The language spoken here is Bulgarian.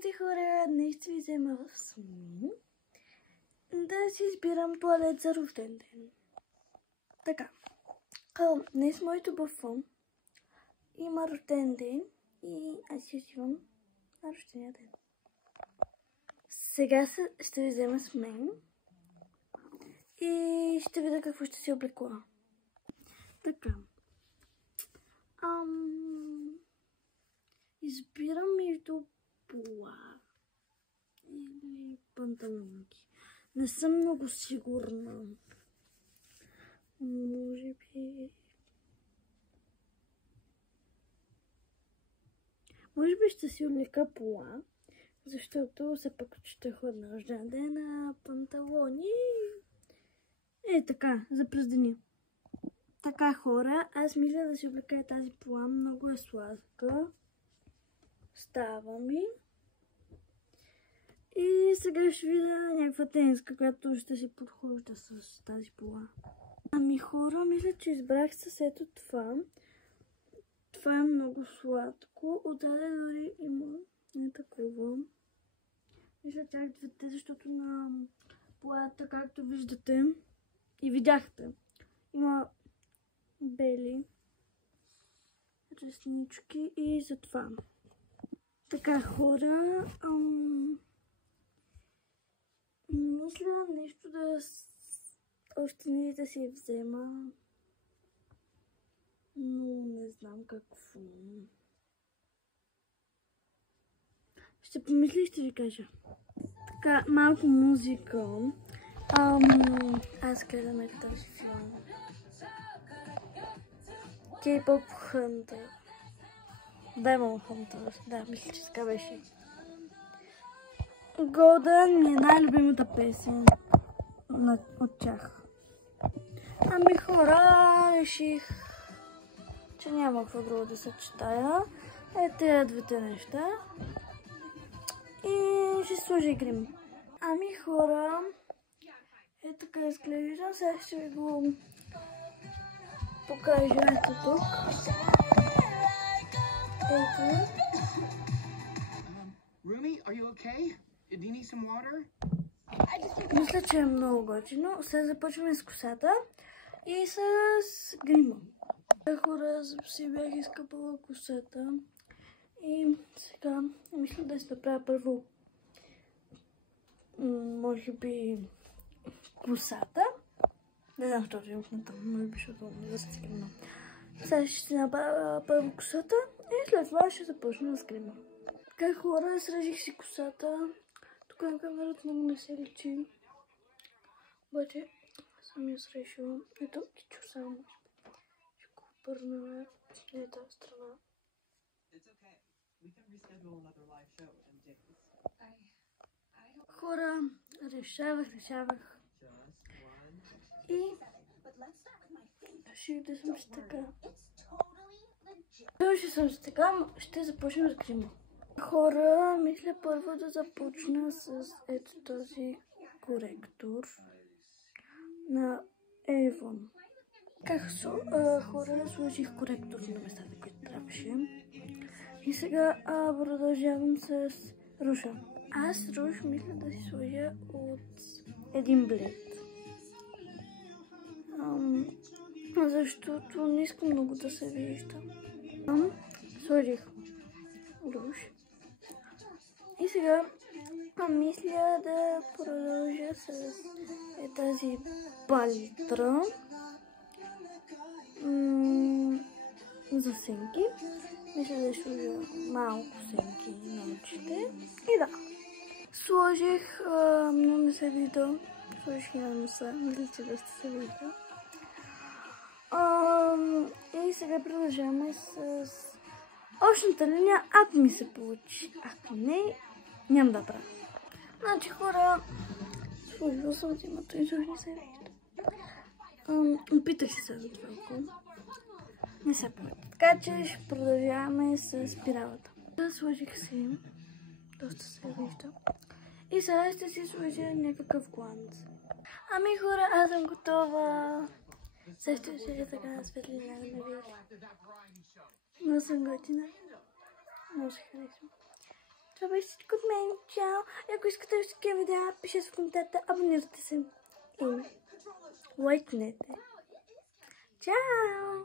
Здравейте хора, днес ще ви взема в СМИ да си избирам туалет за рожден ден. Така, днес моето бъфо има рожден ден и аз си отивам на рождения ден. Сега ще ви взема с мен и ще видя какво ще си облекла. Така, избирам между пола или панталонки. Не съм много сигурна. Може би ще си облека пола, защото все пак ще ходя на рожден ден, на панталони. Така, за през деня. Така хора, аз мисля да си облека тази пола, много е сладка. Става ми. И сега ще видя някаква тениска, която ще си подхожда с тази пола. Ами хора, мисля, че избрах с ето това. Това е много сладко. Отдаде дори има не такова. Мисля чак двете, защото на полата, както виждате и видяхте, има бели реснички и затова. Така хора, мисля нещо още не да си взема, но не знам какво. Ще помисля и ще ви кажа. Така, малко музика. Аз гледам този филм. K-pop Hunter. Demon Hunter. Да, мисля, че така беше. Golden ми е най-любимата песен от тях. Ами хора, реших, че няма какво друго да се читая. Тези двете неща. И ще сложи грим. Ами хора, така изглежда. Сега ще ви го покажа ето тук. Ето. Мисля, че е много готино. Сега започваме с косата и с грима. Хора, си бях изкъпала косата и сега мисля да си направя първо може би косата. Не знам, защото имах на там, може би, защото не се грима. Сега ще си направя първо косата и след това ще започна с грима. Така хора, срежих си косата. Тук на камерата много не се личи. Обаче съм я срешила. Ето, кичур само. Ще го обърна на тази страна. Хора, решавах. И реших да съм си така. Ще съм си така, ще започнем с грима. Хора, мисля първо да започна с ето този коректор на Avon. Хора, сложих коректор на местата, които трябваше. И сега продължавам с руша. Аз руш мисля да си сложа от един блед. Защото не искам много да се вижда. Сложих руш. И сега мисля да продължа с тази палитра за сенки. Мисля да сложа малко сенки на очите. И да. Сложих, но не се вижда. Сложих и на носа. Мисля, че да сте се вижда. И сега продължаваме с общата линия, ако ми се получи. Ако не, няма да правя. Значи хора, сложила съм зимата и също не се вижда. Опитах се сега това около. Не се получи. Така че ще продължаваме с спиралата. Сложих си. Доста се вижда. И сега ще си сложа някакъв гланц. Ами хора, аз съм готова. Сега ще сложа така светлина да ме видите. Но съм готина. Много се харесва. Това беше всичко от мен. Чао! Ако искате още такива видеа, пишете в коментарите, абонирайте се и лайкнете. Чао!